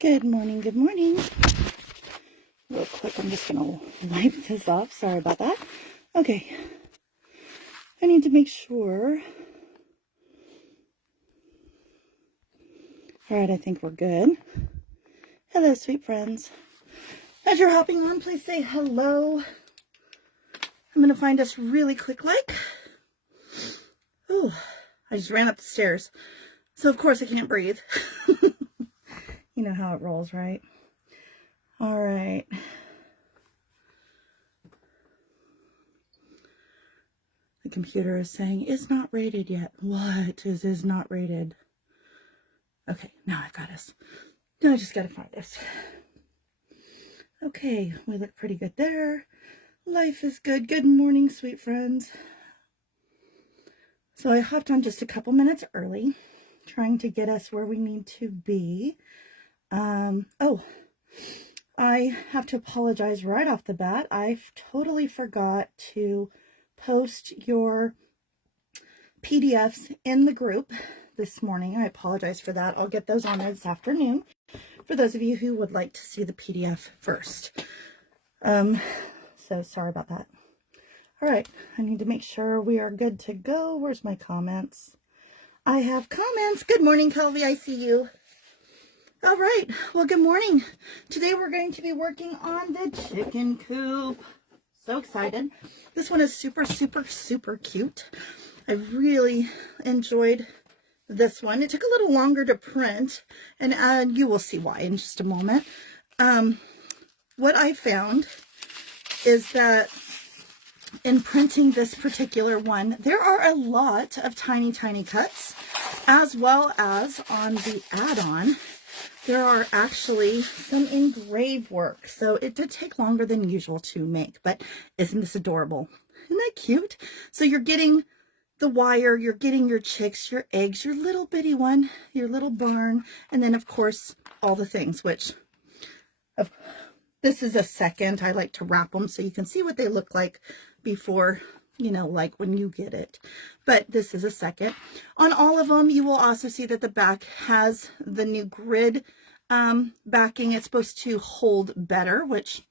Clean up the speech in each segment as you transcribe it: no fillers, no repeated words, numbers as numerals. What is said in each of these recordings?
Good morning, good morning. Real quick, I'm just going to wipe this off. Sorry about that. Okay. I need to make sure. All right, I think we're good. Hello, sweet friends. As you're hopping on, please say hello. I'm going to find us really quick like. Oh, I just ran up the stairs. So, of course, I can't breathe. You know how it rolls, right? All right. The computer is saying, it's not rated yet. What is not rated? Okay, now I've got us. Now I just got to find us. Okay, we look pretty good there. Life is good. Good morning, sweet friends. So I hopped on just a couple minutes early, trying to get us where we need to be. Oh, I have to apologize right off the bat. I totally forgot to post your PDFs in the group this morning. I apologize for that. I'll get those on there this afternoon for those of you who would like to see the PDF first. So sorry about that. All right, I need to make sure we are good to go. Where's my comments? I have comments. Good morning, Kelvy. I see you. All right, well, good morning. Today we're going to be working on the chicken coop. So excited. This one is super, super, super cute. I really enjoyed this one. It took a little longer to print, and you will see why in just a moment. What I found is that in printing this particular one, there are a lot of tiny, tiny cuts, as well as on the add-on, there are actually some engraved work. So it did take longer than usual to make, but isn't this adorable? Isn't that cute? So you're getting the wire, you're getting your chicks, your eggs, your little bitty one, your little barn, and then of course all the things, which this is a second. I like to wrap them so you can see what they look like before, you know, like when you get it. But this is a second. On all of them, you will also see that the back has the new grid backing. It's supposed to hold better, which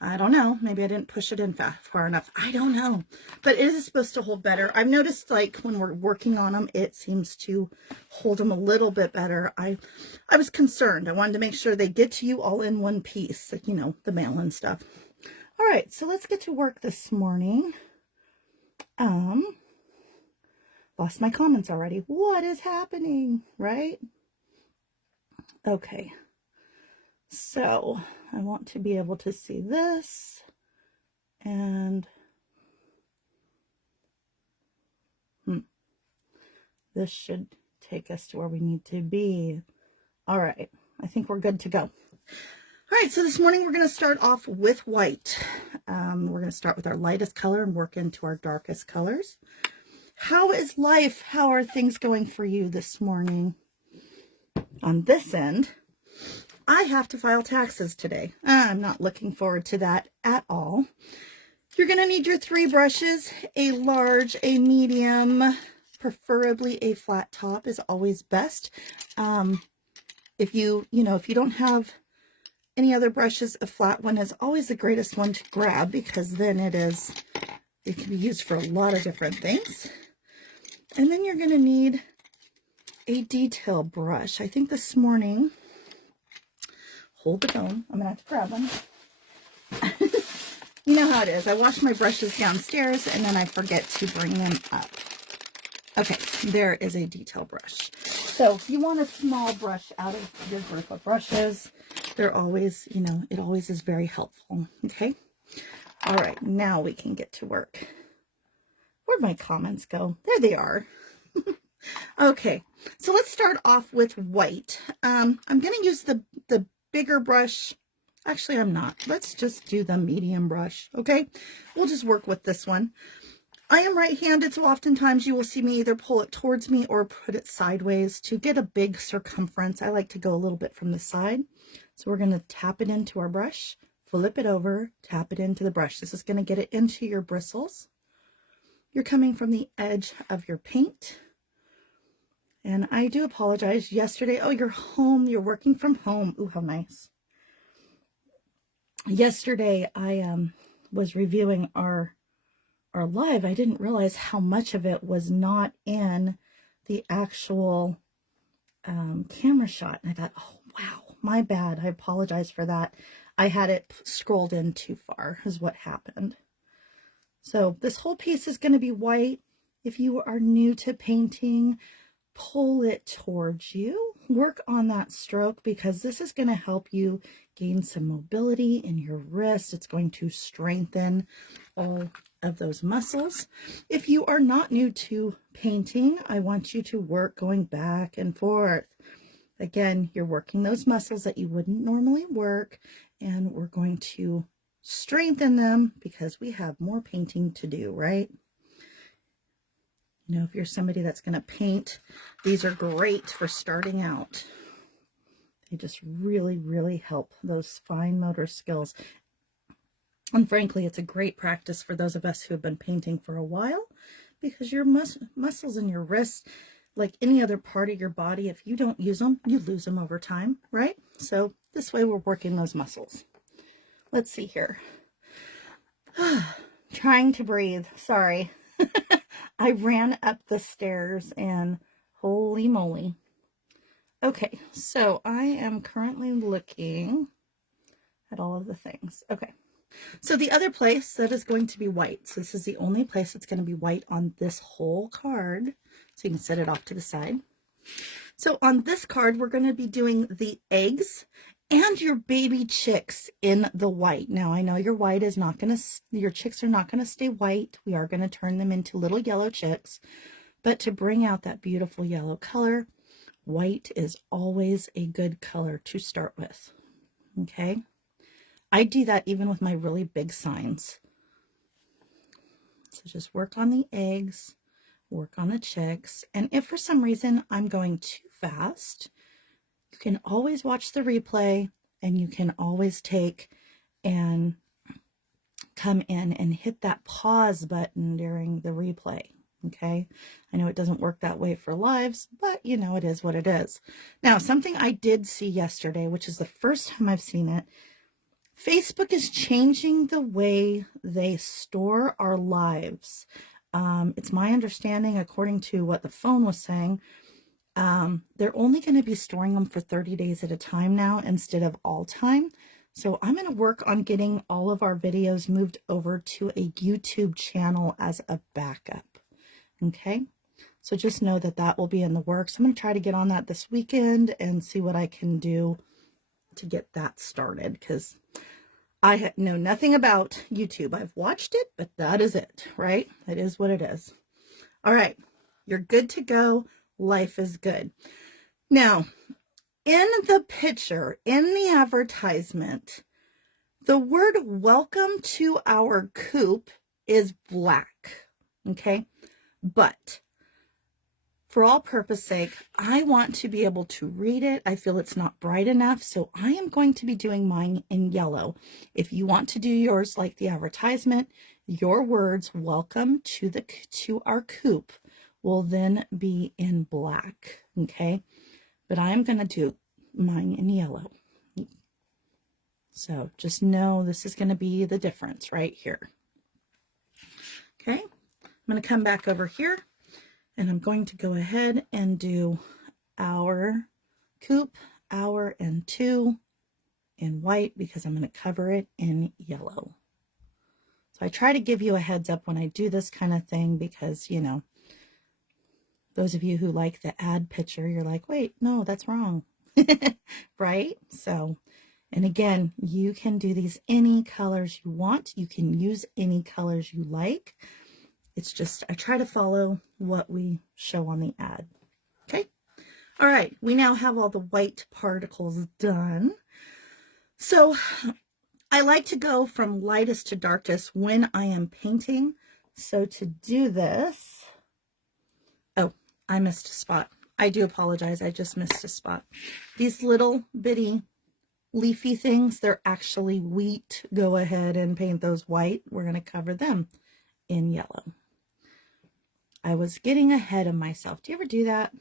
I don't know. Maybe I didn't push it in far enough. I don't know. But it is supposed to hold better. I've noticed, like, when we're working on them, it seems to hold them a little bit better. I was concerned. I wanted to make sure they get to you all in one piece, like, you know, the mail and stuff. All right, so let's get to work this morning. Lost my comments already. What is happening, right? Okay. So I want to be able to see this, and this should take us to where we need to be. All right, I think we're good to go. All right, so this morning we're going to start off with white. We're going to start with our lightest color and work into our darkest colors. How is life? How are things going for you this morning? On this end, I have to file taxes today. I'm not looking forward to that at all. You're going to need your 3 brushes, a large, a medium, preferably a flat top is always best. If you don't have any other brushes, a flat one is always the greatest one to grab, because then it can be used for a lot of different things. And then you're going to need a detail brush. I think this morning, hold the phone, I'm going to have to grab them. You know how it is. I wash my brushes downstairs and then I forget to bring them up. Okay, there is a detail brush. So if you want a small brush out of your group of brushes, they're always, you know, it always is very helpful. Okay. All right, now we can get to work. Where'd my comments go? There they are. Okay, so let's start off with white. I'm going to use the bigger brush. Actually, I'm not. Let's just do the medium brush, okay? We'll just work with this one. I am right-handed, so oftentimes you will see me either pull it towards me or put it sideways to get a big circumference. I like to go a little bit from the side. So we're going to tap it into our brush, flip it over, tap it into the brush. This is going to get it into your bristles. You're coming from the edge of your paint. And I do apologize. Yesterday, oh, you're home. You're working from home. Ooh, how nice. Yesterday, I was reviewing our live. I didn't realize how much of it was not in the actual camera shot. And I thought, oh, wow, my bad. I apologize for that. I had it scrolled in too far is what happened. So this whole piece is going to be white. If you are new to painting, pull it towards you. Work on that stroke because this is going to help you gain some mobility in your wrist. It's going to strengthen all of those muscles. If you are not new to painting, I want you to work going back and forth. Again, you're working those muscles that you wouldn't normally work, and we're going to strengthen them because we have more painting to do, right? You know, if you're somebody that's going to paint, these are great for starting out. They just really, really help those fine motor skills. And frankly, it's a great practice for those of us who have been painting for a while because your muscles in your wrists, like any other part of your body, if you don't use them, you lose them over time, right? So this way we're working those muscles. Let's see here. Trying to breathe. Sorry. I ran up the stairs and holy moly. Okay, so I am currently looking at all of the things. Okay, so the other place that is going to be white. So this is the only place that's going to be white on this whole card. So you can set it off to the side. So on this card, we're going to be doing the eggs and your baby chicks in the white. Now, I know your white is not going to, your chicks are not going to stay white. We are going to turn them into little yellow chicks. But to bring out that beautiful yellow color, white is always a good color to start with. Okay? I do that even with my really big signs. So just work on the eggs, work on the chicks. And if for some reason I'm going too fast, you can always watch the replay and you can always take and come in and hit that pause button during the replay. Okay. I know it doesn't work that way for lives, but you know, it is what it is. Now, something I did see yesterday, which is the first time I've seen it, Facebook is changing the way they store our lives. It's my understanding, according to what the phone was saying, they're only going to be storing them for 30 days at a time now instead of all time. So I'm going to work on getting all of our videos moved over to a YouTube channel as a backup. Okay, so just know that that will be in the works. I'm going to try to get on that this weekend and see what I can do to get that started, because I know nothing about YouTube. I've watched it, but that is it, right? It is what it is. All right, you're good to go. Life is good. Now, in the picture, in the advertisement, the word welcome to our coop is black, okay? But for all purpose sake, I want to be able to read it. I feel it's not bright enough, so I am going to be doing mine in yellow. If you want to do yours like the advertisement, your words, welcome to our coop, will then be in black, okay? But I'm going to do mine in yellow. So just know this is going to be the difference right here. Okay, I'm going to come back over here and I'm going to go ahead and do our coop, hour, and 2 in white because I'm going to cover it in yellow. So I try to give you a heads up when I do this kind of thing because, you know, those of you who like the ad picture, you're like, wait, no, that's wrong. Right? So, and again, you can do these any colors you want. You can use any colors you like. It's just, I try to follow what we show on the ad. Okay. All right. We now have all the white particles done. So I like to go from lightest to darkest when I am painting. So to do this, oh, I missed a spot. I do apologize. I just missed a spot. These little bitty leafy things, they're actually wheat. Go ahead and paint those white. We're going to cover them in yellow. I was getting ahead of myself. Do you ever do that?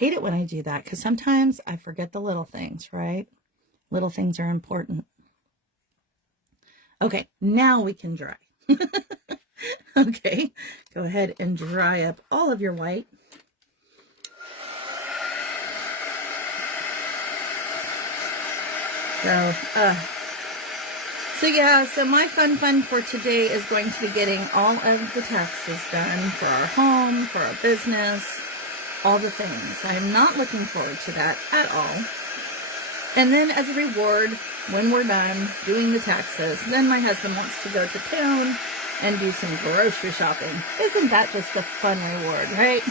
Hate it when I do that because sometimes I forget the little things, right? Little things are important. Okay, now we can dry. Okay, go ahead and dry up all of your white. So yeah, so my fun for today is going to be getting all of the taxes done for our home, for our business, all the things. I'm not looking forward to that at all. And then as a reward, when we're done doing the taxes, then my husband wants to go to town and do some grocery shopping. Isn't that just a fun reward, right?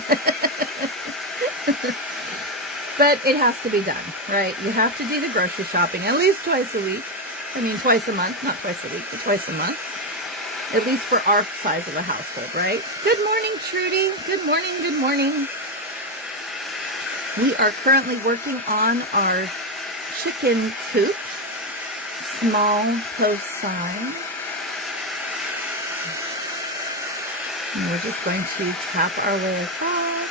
But it has to be done, right? You have to do the grocery shopping at least twice a week. I mean, twice a month, not twice a week, but twice a month. At least for our size of a household, right? Good morning, Trudy. Good morning, good morning. We are currently working on our chicken coop, small post sign. And we're just going to tap our way across.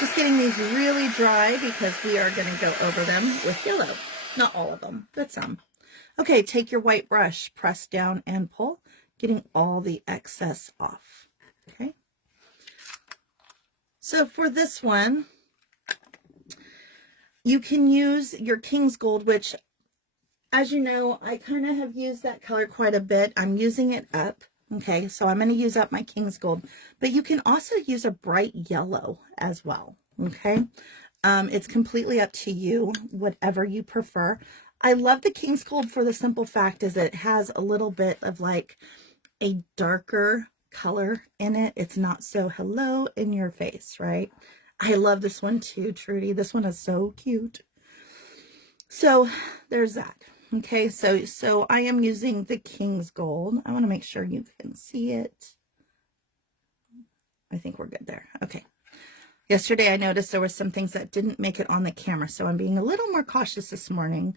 Just getting these really dry because we are going to go over them with yellow. Not all of them, but some. Okay, take your white brush, press down and pull, getting all the excess off. Okay. So for this one, you can use your King's Gold, which, as you know, I kind of have used that color quite a bit. I'm using it up. Okay, so I'm going to use up my King's Gold, but you can also use a bright yellow as well. Okay, it's completely up to you, whatever you prefer. I love the King's Gold for the simple fact is it has a little bit of like a darker color in it. It's not so hello in your face, right? I love this one too, Trudy. This one is so cute. So there's that. Okay, so I am using the King's Gold. I want to make sure you can see it. I think we're good there. Okay. Yesterday I noticed there were some things that didn't make it on the camera, so I'm being a little more cautious this morning.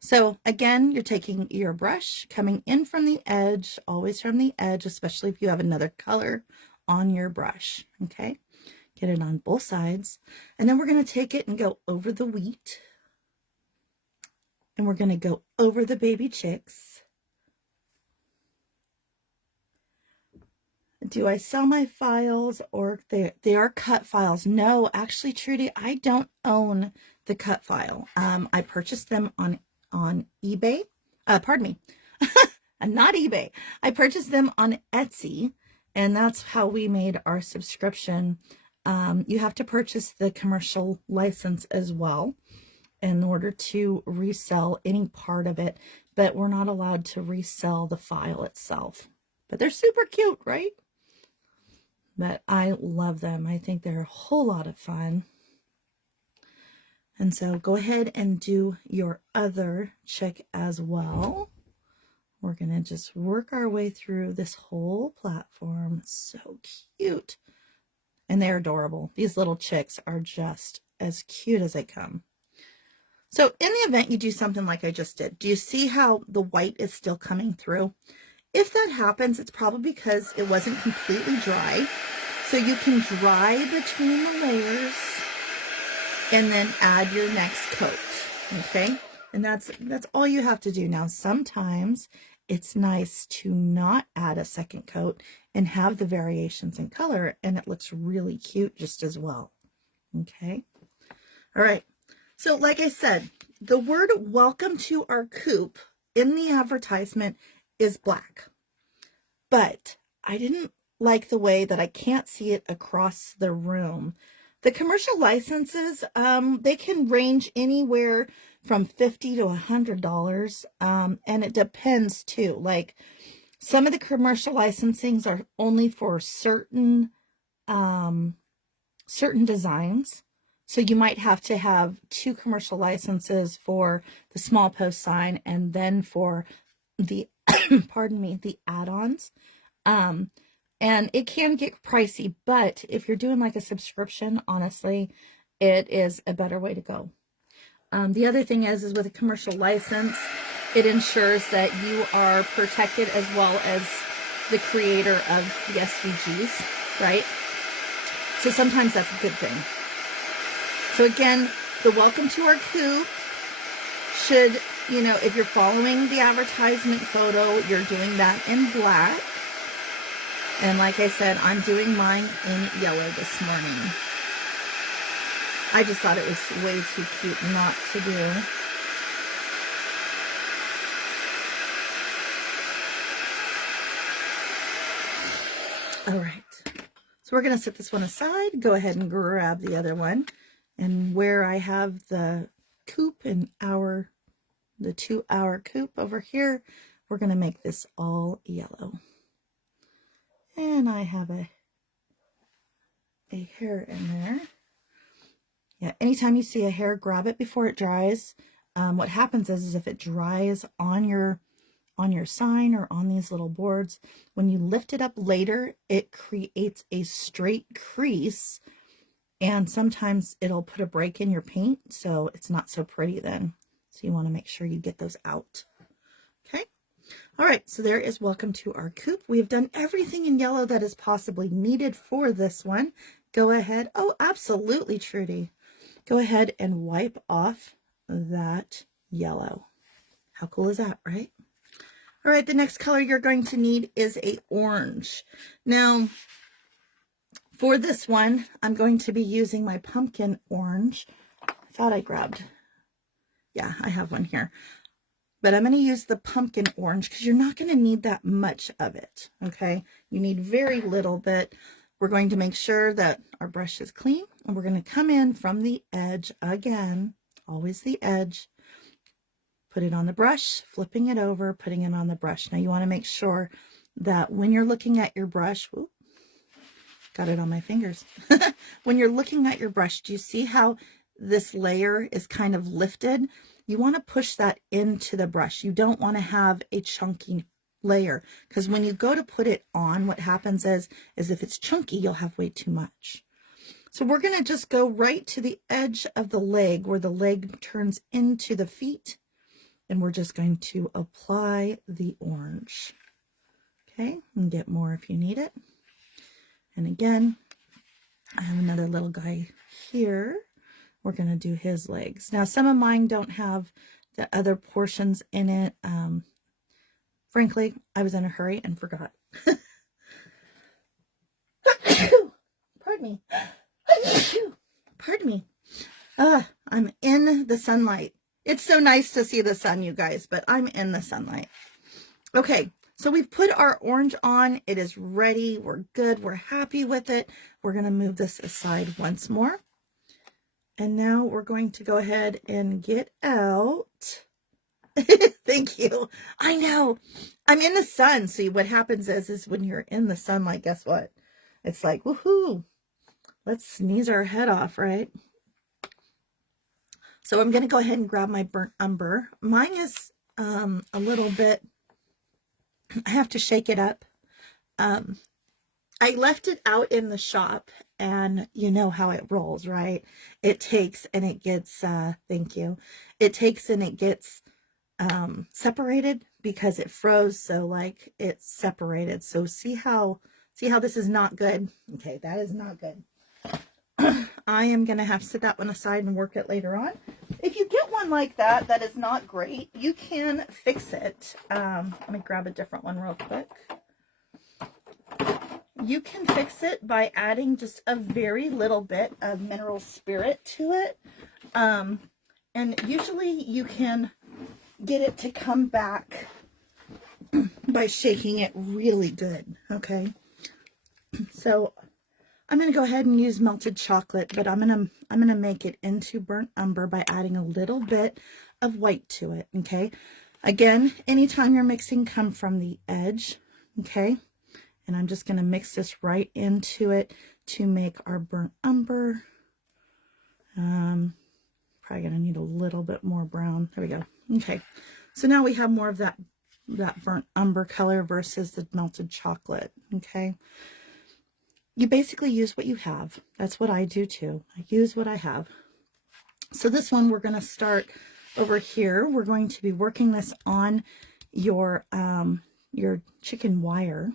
So again, you're taking your brush, coming in from the edge, always from the edge, especially if you have another color on your brush. Okay, get it on both sides. And then we're going to take it and go over the wheat. And we're going to go over the baby chicks. Do I sell my files or they are cut files? No, actually, Trudy, I don't own the cut file. I purchased them on eBay. Pardon me, not eBay. I purchased them on Etsy, and that's how we made our subscription. You have to purchase the commercial license as well in order to resell any part of it, but we're not allowed to resell the file itself. But they're super cute, right? But I love them. I think they're a whole lot of fun. And so go ahead and do your other chick as well. We're going to just work our way through this whole platform. It's so cute. And they're adorable. These little chicks are just as cute as they come. So in the event you do something like I just did, do you see how the white is still coming through? If that happens, it's probably because it wasn't completely dry. So you can dry between the layers and then add your next coat, okay? And that's all you have to do. Now, sometimes it's nice to not add a second coat and have the variations in color, and it looks really cute just as well, okay? All right. So like I said, the word welcome to our coop in the advertisement is black, but I didn't like the way that I can't see it across the room. The commercial licenses, they can range anywhere from $50 to $100, and it depends too. Like some of the commercial licensings are only for certain designs. So you might have to have 2 commercial licenses for the small post sign and then for the, pardon me, the add-ons. And it can get pricey, but if you're doing like a subscription, honestly, it is a better way to go. The other thing is with a commercial license, it ensures that you are protected as well as the creator of the SVGs, right? So sometimes that's a good thing. So again, the welcome to our coop should, you know, if you're following the advertisement photo, you're doing that in black. And like I said, I'm doing mine in yellow this morning. I just thought it was way too cute not to do. All right, so we're going to set this one aside, go ahead and grab the other one. And where I have the coop and the 2-hour coop over here, we're going to make this all yellow. And I have a hair in there. Yeah, anytime you see a hair, grab it before it dries. What happens is if it dries on your sign or on these little boards, when you lift it up later, it creates a straight crease, and sometimes it'll put a break in your paint, so it's not so pretty then. So you want to make sure you get those out. Okay. All right, so there is welcome to our coop. We've done everything in yellow that is possibly needed for this one. Go ahead. Oh, absolutely, Trudy. Go ahead and wipe off that yellow. How cool is that, right? All right, the next color you're going to need is a orange. Now, for this one, I'm going to be using my pumpkin orange. I thought I grabbed, yeah, I have one here. But I'm going to use the pumpkin orange because you're not going to need that much of it, okay? You need very little bit. We're going to make sure that our brush is clean, and we're going to come in from the edge again, always the edge. Put it on the brush, flipping it over, putting it on the brush. Now you want to make sure that when you're looking at your brush, whoop, got it on my fingers. When you're looking at your brush, do you see how this layer is kind of lifted? You want to push that into the brush. You don't want to have a chunky layer, because when you go to put it on, what happens is if it's chunky, you'll have way too much. So we're going to just go right to the edge of the leg where the leg turns into the feet. And we're just going to apply the orange. Okay, and get more if you need it. And again, I have another little guy here. We're going to do his legs. Now, some of mine don't have the other portions in it. Frankly, I was in a hurry and forgot. Pardon me. Pardon me. I'm in the sunlight. It's so nice to see the sun, you guys, but I'm in the sunlight. Okay, so we've put our orange on. It is ready. We're good. We're happy with it. We're going to move this aside once more. And now we're going to go ahead and get out. Thank you. I know. I'm in the sun. See, what happens is when you're in the sunlight, guess what? It's like, woohoo. Let's sneeze our head off, right? So I'm going to go ahead and grab my burnt umber. Mine is a little bit, I have to shake it up. I left it out in the shop, and you know how it rolls, right? It takes and it gets, thank you. It takes and it gets separated because it froze. So like it's separated. So see how this is not good. Okay, that is not good. I am going to have to set that one aside and work it later on. If you get one like that, that is not great, you can fix it. Let me grab a different one real quick. You can fix it by adding just a very little bit of mineral spirit to it. And usually you can get it to come back by shaking it really good. Okay. So I'm going to go ahead and use melted chocolate, but I'm going to make it into burnt umber by adding a little bit of white to it, okay? Again, anytime you're mixing, come from the edge, okay? And I'm just going to mix this right into it to make our burnt umber. Probably going to need a little bit more brown. There we go. Okay. So now we have more of that burnt umber color versus the melted chocolate, okay? You basically use what you have. That's what I do too. I use what I have. So this one, we're going to start over here. We're going to be working this on your chicken wire.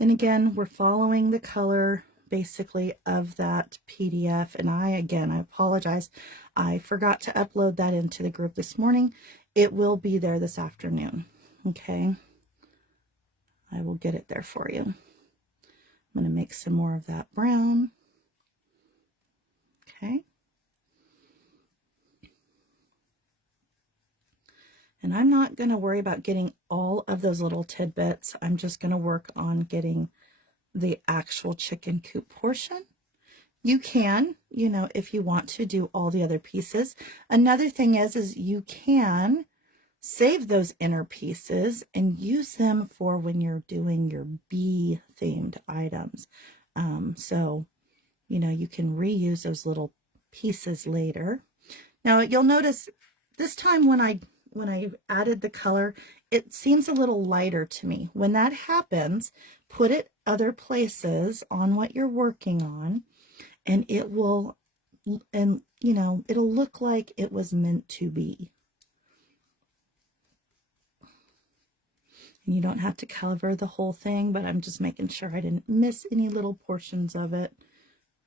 And again, we're following the color basically of that PDF. And I apologize. I forgot to upload that into the group this morning. It will be there this afternoon. Okay. I will get it there for you. I'm going to make some more of that brown. Okay. And I'm not going to worry about getting all of those little tidbits. I'm just going to work on getting the actual chicken coop portion. You can, you know, if you want to do all the other pieces. Another thing is you can save those inner pieces and use them for when you're doing your bee themed items. So, you know, you can reuse those little pieces later. Now you'll notice this time when I added the color, it seems a little lighter to me. When that happens, put it other places on what you're working on, and it will, and you know, it'll look like it was meant to be. And you don't have to cover the whole thing, but I'm just making sure I didn't miss any little portions of it.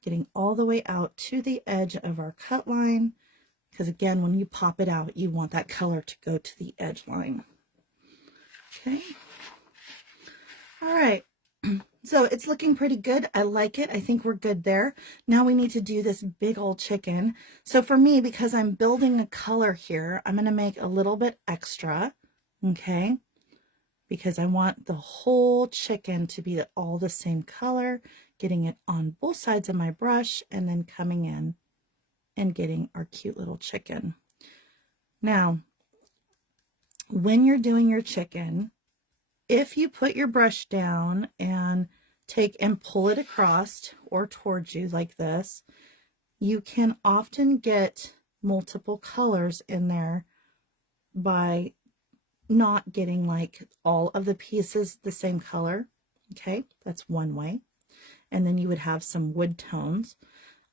Getting all the way out to the edge of our cut line, because again, when you pop it out, you want that color to go to the edge line. Okay. All right. So it's looking pretty good. I like it. I think we're good there. Now we need to do this big old chicken. So for me, because I'm building a color here, I'm going to make a little bit extra. Okay. Because I want the whole chicken to be all the same color, getting it on both sides of my brush, and then coming in and getting our cute little chicken. Now, when you're doing your chicken, if you put your brush down and take and pull it across or towards you like this, you can often get multiple colors in there by not getting like all of the pieces the same color. Okay, that's one way. And then you would have some wood tones.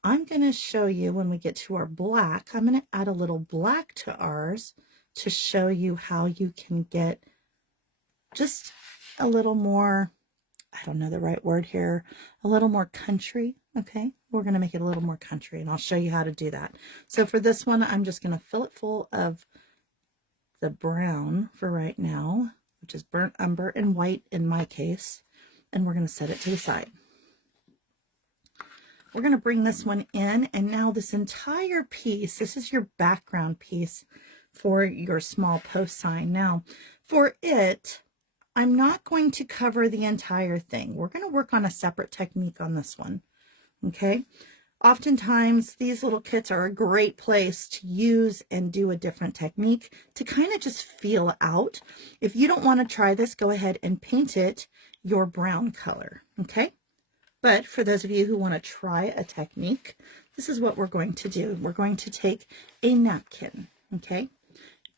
I'm going to show you when we get to our black, I'm going to add a little black to ours to show you how you can get just a little more, I don't know the right word here, a little more country. Okay, we're going to make it a little more country, and I'll show you how to do that. So for this one, I'm just going to fill it full of the brown for right now, which is burnt umber and white in my case, and we're going to set it to the side. We're going to bring this one in, and now this entire piece, this is your background piece for your small post sign. Now for it, I'm not going to cover the entire thing. We're going to work on a separate technique on this one. Okay. Oftentimes these little kits are a great place to use and do a different technique to kind of just feel out. If you don't want to try this, go ahead and paint it your brown color. Okay. But for those of you who want to try a technique, this is what we're going to do. We're going to take a napkin. Okay.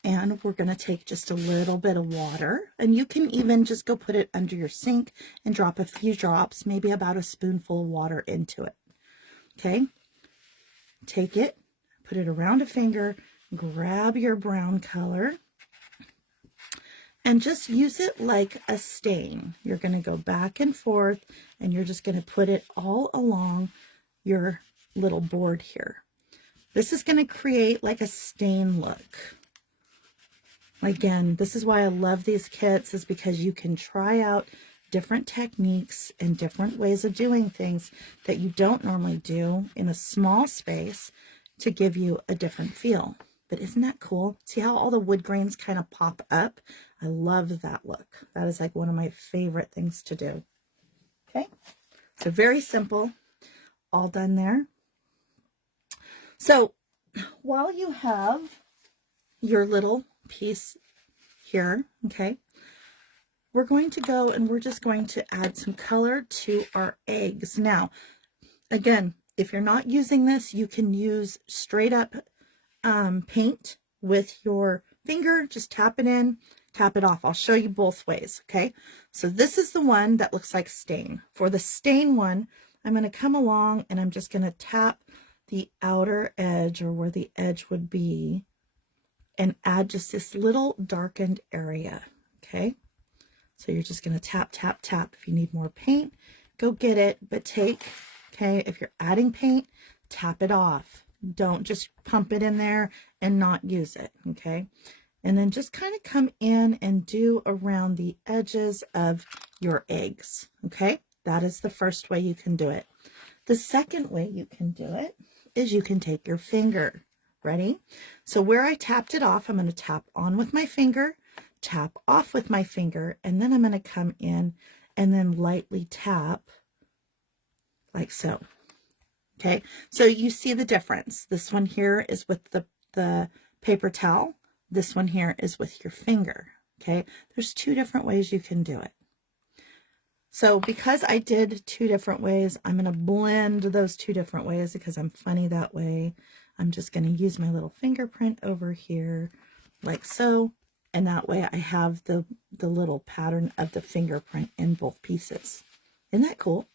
And we're going to take just a little bit of water, and you can even just go put it under your sink and drop a few drops, maybe about a spoonful of water into it. Okay, take it, put it around a finger, grab your brown color, and just use it like a stain. You're going to go back and forth, and you're just going to put it all along your little board here. This is going to create like a stain look. Again, this is why I love these kits, is because you can try out different techniques and different ways of doing things that you don't normally do in a small space to give you a different feel. But isn't that cool? See how all the wood grains kind of pop up? I love that look. That is like one of my favorite things to do. Okay, so very simple, all done there. So while you have your little piece here, okay, we're going to go and we're just going to add some color to our eggs. Now, again, if you're not using this, you can use straight up paint with your finger. Just tap it in, tap it off. I'll show you both ways, okay? So this is the one that looks like stain. For the stain one, I'm going to come along and I'm just going to tap the outer edge, or where the edge would be, and add just this little darkened area, okay? So you're just going to tap, tap, tap. If you need more paint, go get it, but take Okay, if you're adding paint, tap it off. Don't just pump it in there and not use it. Okay, and then just kind of come in and do around the edges of your eggs. Okay, that is the first way you can do it. The second way you can do it is you can take your finger. Ready? So where I tapped it off, I'm going to tap on with my finger, tap off with my finger, and then I'm going to come in and then lightly tap like so. Okay, so you see the difference. This one here is with the paper towel. This one here is with your finger. Okay, there's two different ways you can do it. So because I did two different ways, I'm going to blend those two different ways because I'm funny that way. I'm just going to use my little fingerprint over here like so. And that way I have the little pattern of the fingerprint in both pieces. Isn't that cool?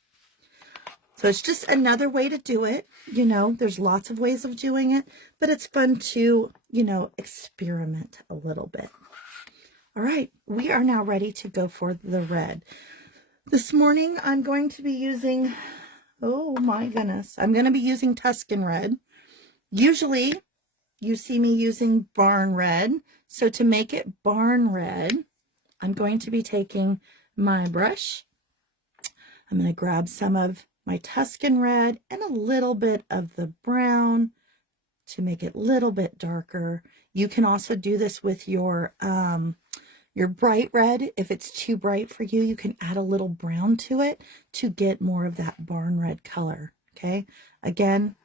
So it's just another way to do it. You know, there's lots of ways of doing it, but it's fun to, you know, experiment a little bit. All right, we are now ready to go for the red. This morning I'm going to be using, oh my goodness, I'm going to be using Tuscan red. Usually you see me using barn red. So to make it barn red, I'm going to be taking my brush. I'm going to grab some of my Tuscan red and a little bit of the brown to make it a little bit darker. You can also do this with your bright red. If it's too bright for you, you can add a little brown to it to get more of that barn red color. Okay, again,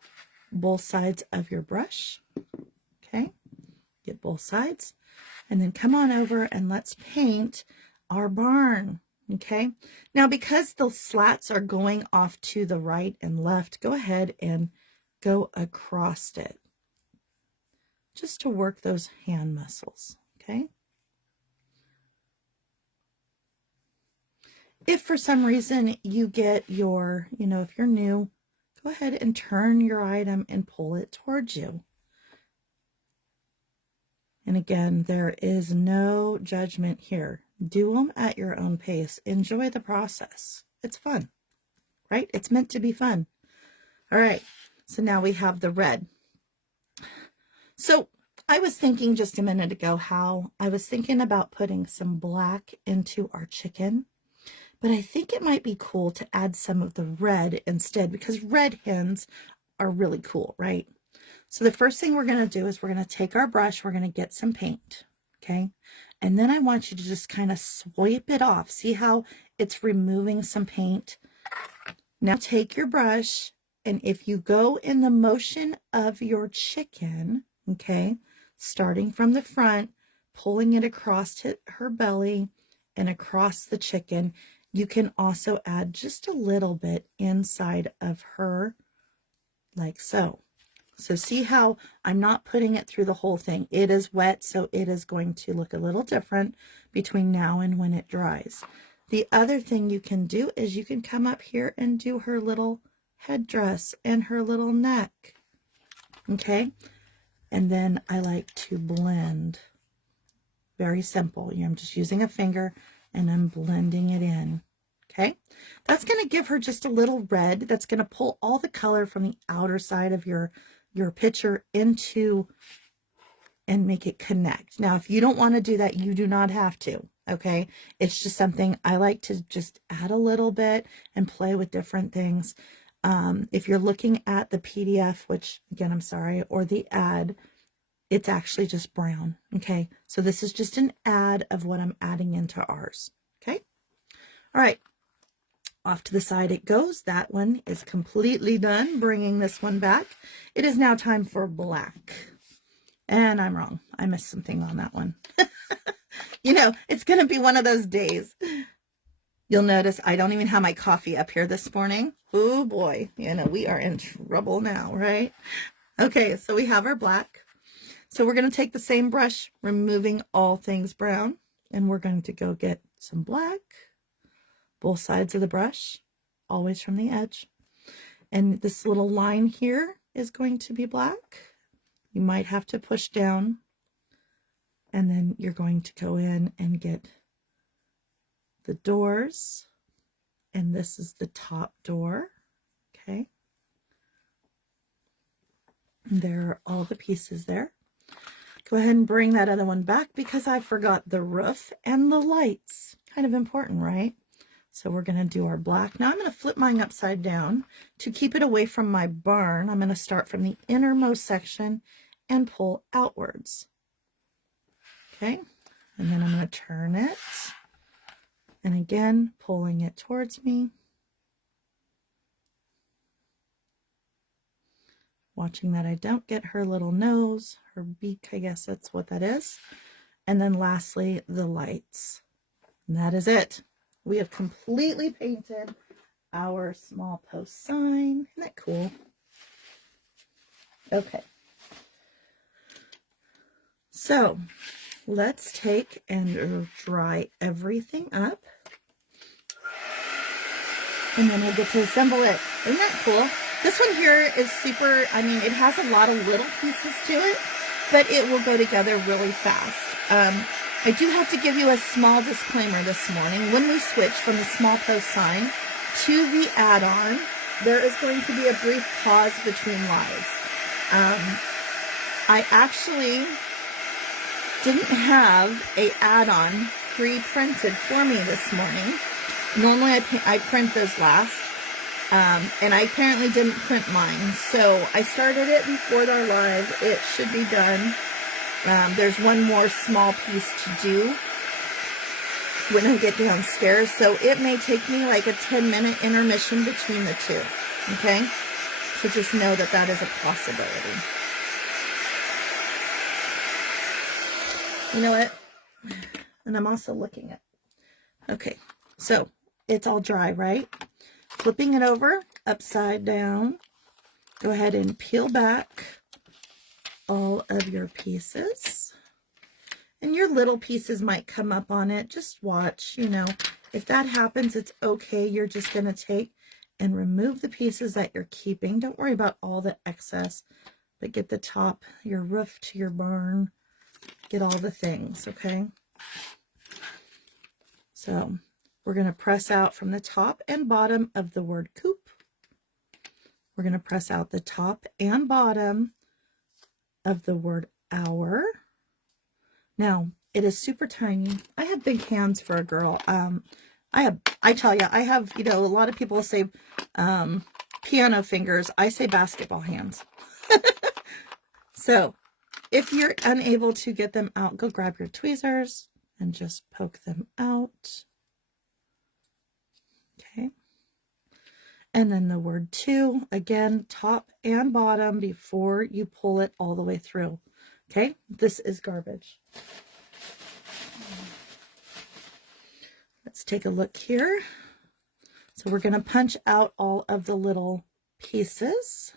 both sides of your brush. Okay, get both sides and then come on over and let's paint our barn. Okay, now because the slats are going off to the right and left, go ahead and go across it just to work those hand muscles. Okay, if for some reason you get your, you know, if you're new, go ahead and turn your item and pull it towards you. And again, there is no judgment here. Do them at your own pace. Enjoy the process. It's fun, right? It's meant to be fun. All right, so now we have the red. So I was thinking just a minute ago how I was thinking about putting some black into our chicken, but I think it might be cool to add some of the red instead because red hens are really cool, right? So the first thing we're going to do is we're going to take our brush, we're going to get some paint, okay? And then I want you to just kind of swipe it off. See how it's removing some paint? Now take your brush, and if you go in the motion of your chicken, okay, starting from the front, pulling it across her belly and across the chicken, you can also add just a little bit inside of her like so. So see how I'm not putting it through the whole thing. It is wet, so it is going to look a little different between now and when it dries. The other thing you can do is you can come up here and do her little headdress and her little neck. Okay? And then I like to blend. Very simple. I'm just using a finger and I'm blending it in. Okay? That's going to give her just a little red. That's going to pull all the color from the outer side of your picture into and make it connect. Now, if you don't want to do that, you do not have to. Okay, it's just something I like to just add a little bit and play with different things. If you're looking at the PDF, which again, I'm sorry, or the ad, it's actually just brown. Okay, so this is just an ad of what I'm adding into ours. Okay, all right. Off to the side it goes. That one is completely done. Bringing this one back. It is now time for black. And I'm wrong. I missed something on that one. You know, it's going to be one of those days. You'll notice I don't even have my coffee up here this morning. Oh boy. You know, we are in trouble now, right? Okay, so we have our black. So we're going to take the same brush, removing all things brown, and we're going to go get some black. Both sides of the brush, always from the edge. And this little line here is going to be black. You might have to push down, and then you're going to go in and get the doors, and this is the top door. Okay. And there are all the pieces there. Go ahead and bring that other one back because I forgot the roof and the lights. Kind of important, right? So we're going to do our black. Now I'm going to flip mine upside down to keep it away from my barn. I'm going to start from the innermost section and pull outwards. Okay, and then I'm going to turn it. And again, pulling it towards me. Watching that I don't get her little nose, her beak, I guess that's what that is. And then lastly, the lights. And that is it. We have completely painted our small post sign. Isn't that cool? Okay. So let's take and dry everything up. And then we'll get to assemble it. Isn't that cool? This one here is super, I mean, it has a lot of little pieces to it, but it will go together really fast. I do have to give you a small disclaimer this morning. When we switch from the small post sign to the add-on, there is going to be a brief pause between lives. I actually didn't have a add-on pre-printed for me this morning. Normally I print those last, and I apparently didn't print mine. So I started it before our live. It should be done. There's one more small piece to do when I get downstairs. So it may take me like a 10-minute intermission between the two. Okay? So just know that that is a possibility. You know what? And I'm also looking at, okay, so it's all dry, right? Flipping it over upside down. Go ahead and peel back all of your pieces. And your little pieces might come up on it. Just watch, you know. If that happens, it's okay. You're just going to take and remove the pieces that you're keeping. Don't worry about all the excess, but get the top, your roof to your barn. Get all the things, okay? So we're going to press out from the top and bottom of the word Coop. We're going to press out the top and bottom of the word Our. Now, it is super tiny. I have big hands for a girl. I tell you, I have, you know, a lot of people say piano fingers. I say basketball hands. So if you're unable to get them out, go grab your tweezers and just poke them out. Okay. And then the word to, again, top and bottom before you pull it all the way through. Okay, this is garbage. Let's take a look here. So we're going to punch out all of the little pieces.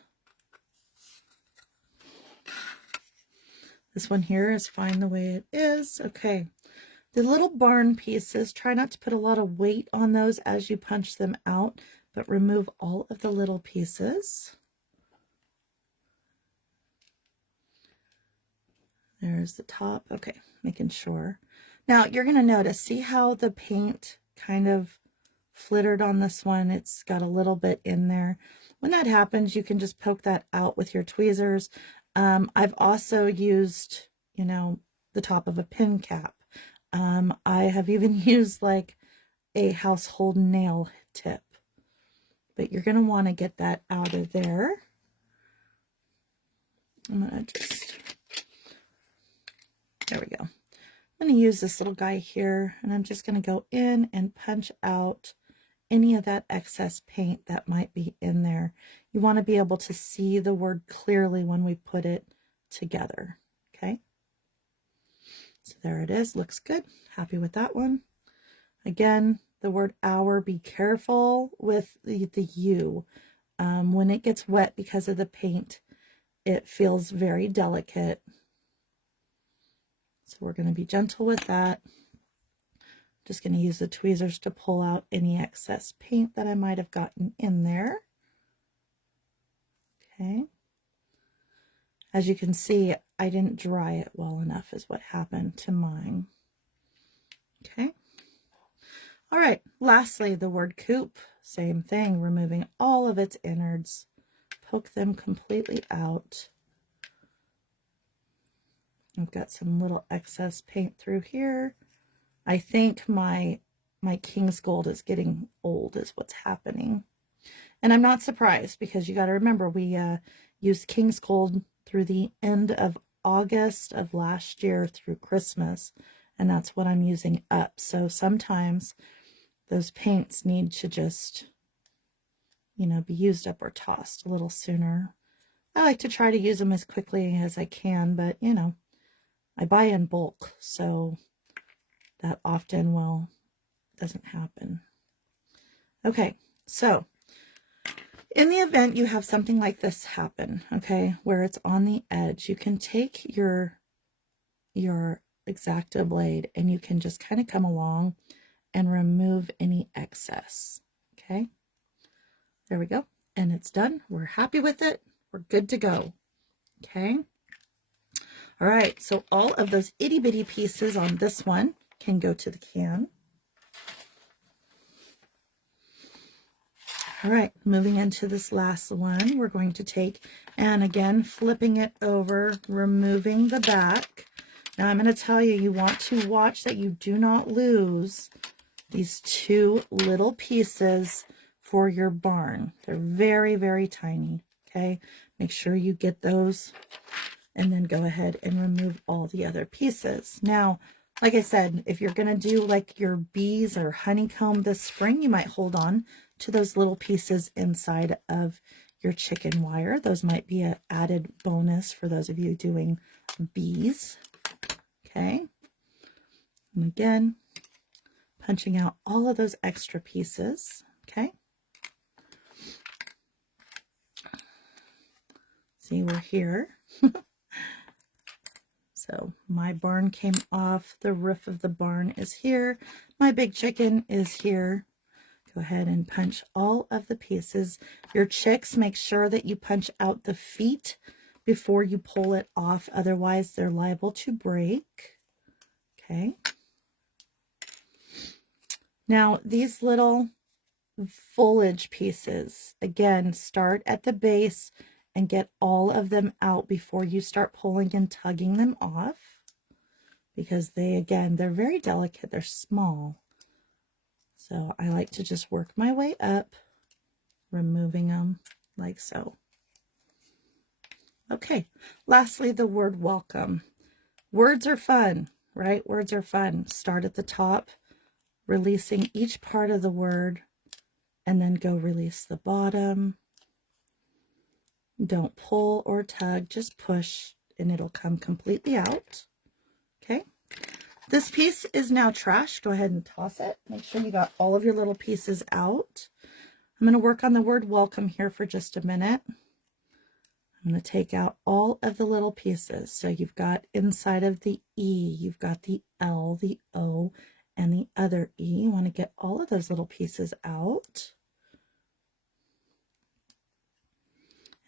This one here is fine the way it is. Okay, the little barn pieces, try not to put a lot of weight on those as you punch them out, but remove all of the little pieces. There's the top. Okay, making sure. Now you're going to notice, see how the paint kind of flittered on this one? It's got a little bit in there. When that happens, you can just poke that out with your tweezers. I've also used, you know, the top of a pin cap. I have even used like a household nail tip. But you're going to want to get that out of there. I'm going to just, there we go. I'm going to use this little guy here, and I'm just going to go in and punch out any of that excess paint that might be in there. You want to be able to see the word clearly when we put it together. Okay. So there it is. Looks good. Happy with that one. Again, the word our, be careful with the U. When it gets wet because of the paint, it feels very delicate. So we're going to be gentle with that. Just going to use the tweezers to pull out any excess paint that I might have gotten in there. Okay. As you can see, I didn't dry it well enough is what happened to mine. Okay. All right. Lastly, the word Coop. same thing, removing all of its innards. Poke them completely out. I've got some little excess paint through here. I think my King's Gold is getting old is what's happening. And I'm not surprised, because you got to remember we used King's Gold through the end of August of last year through Christmas, and that's what I'm using up. So sometimes those paints need to just, you know, be used up or tossed a little sooner. I like to try to use them as quickly as I can, but you know, I buy in bulk, so that often doesn't happen. Okay, so in the event you have something like this happen, okay, where it's on the edge, you can take your X-Acto blade and you can just kind of come along and remove any excess. Okay, there we go, and it's done. We're happy with it. We're good to go. Okay. All right, so all of those itty bitty pieces on this one can go to the can. All right, moving into this last one, we're going to take, and again, flipping it over, removing the back. Now I'm going to tell you, you want to watch that you do not lose these two little pieces for your barn. They're very, very tiny, okay? Make sure you get those, and then go ahead and remove all the other pieces. Now, like I said, if you're going to do like your bees or honeycomb this spring, you might hold on to those little pieces inside of your chicken wire. Those might be an added bonus for those of you doing bees. Okay. And again, punching out all of those extra pieces. Okay. See, we're here. So my barn came off. The roof of the barn is here. My big chicken is here. Go ahead and punch all of the pieces. Your chicks, make sure that you punch out the feet before you pull it off. Otherwise, they're liable to break. Okay. Now, these little foliage pieces, again, start at the base and get all of them out before you start pulling and tugging them off, because they, again, they're very delicate. They're small. So I like to just work my way up, removing them like so. Okay, lastly, the word welcome. Words are fun, right? Words are fun. Start at the top, releasing each part of the word, and then go release the bottom. Don't pull or tug, just push, and it'll come completely out. Okay. This piece is now trash. Go ahead and toss it. Make sure you got all of your little pieces out. I'm going to work on the word welcome here for just a minute. I'm going to take out all of the little pieces. So you've got inside of the E, you've got the L, the O, and the other E. You want to get all of those little pieces out.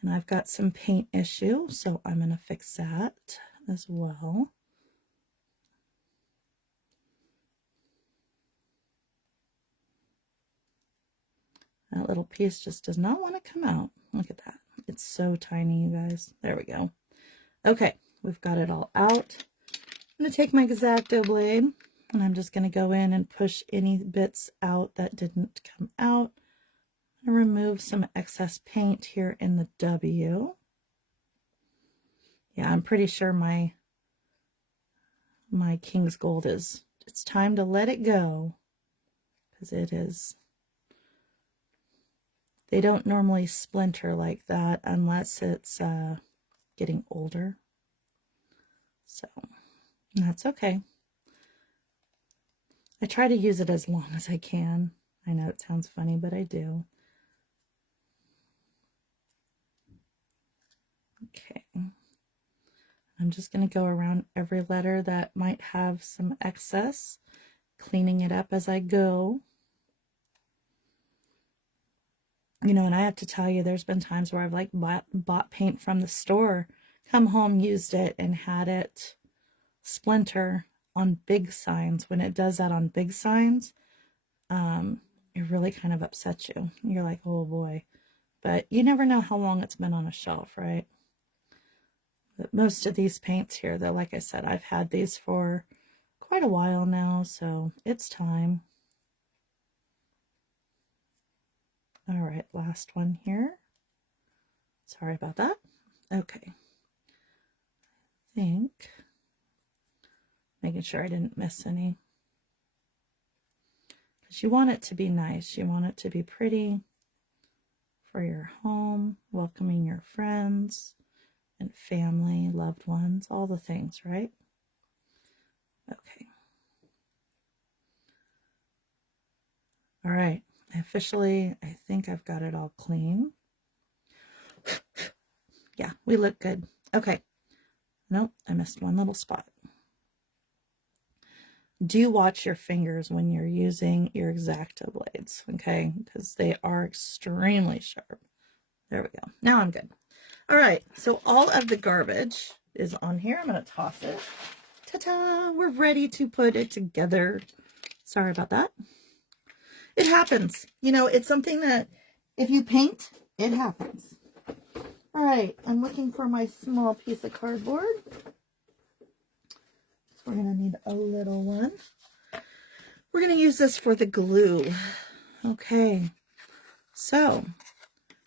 And I've got some paint issue, so I'm going to fix that as well. That little piece just does not want to come out. Look at that. It's so tiny, you guys. There we go. Okay, we've got it all out. I'm going to take my X-Acto blade, and I'm just going to go in and push any bits out that didn't come out. I'm going to remove some excess paint here in the W. Yeah, I'm pretty sure my King's Gold it's time to let it go, because it is. They don't normally splinter like that unless it's getting older. So that's okay. I try to use it as long as I can. I know it sounds funny, but I do. Okay. I'm just going to go around every letter that might have some excess, cleaning it up as I go. You know, and I have to tell you, there's been times where I've like bought paint from the store, come home, used it, and had it splinter on big signs. When it does that on big signs, it really kind of upsets you. You're like, oh boy. But you never know how long it's been on a shelf, right? But most of these paints here, though, like I said, I've had these for quite a while now, so it's time. All right, last one here. Sorry about that. Okay. I think, making sure I didn't miss any. Because you want it to be nice. You want it to be pretty for your home, welcoming your friends and family, loved ones, all the things, right? Okay. All right. I think I've got it all clean. Yeah, we look good. Okay. Nope, I missed one little spot. Do watch your fingers when you're using your X-Acto blades, okay? Because they are extremely sharp. There we go. Now I'm good. All right, so all of the garbage is on here. I'm going to toss it. Ta-ta! We're ready to put it together. Sorry about that. It happens. You know, it's something that if you paint, it happens. All right, I'm looking for my small piece of cardboard. So we're going to need a little one. We're going to use this for the glue. Okay, so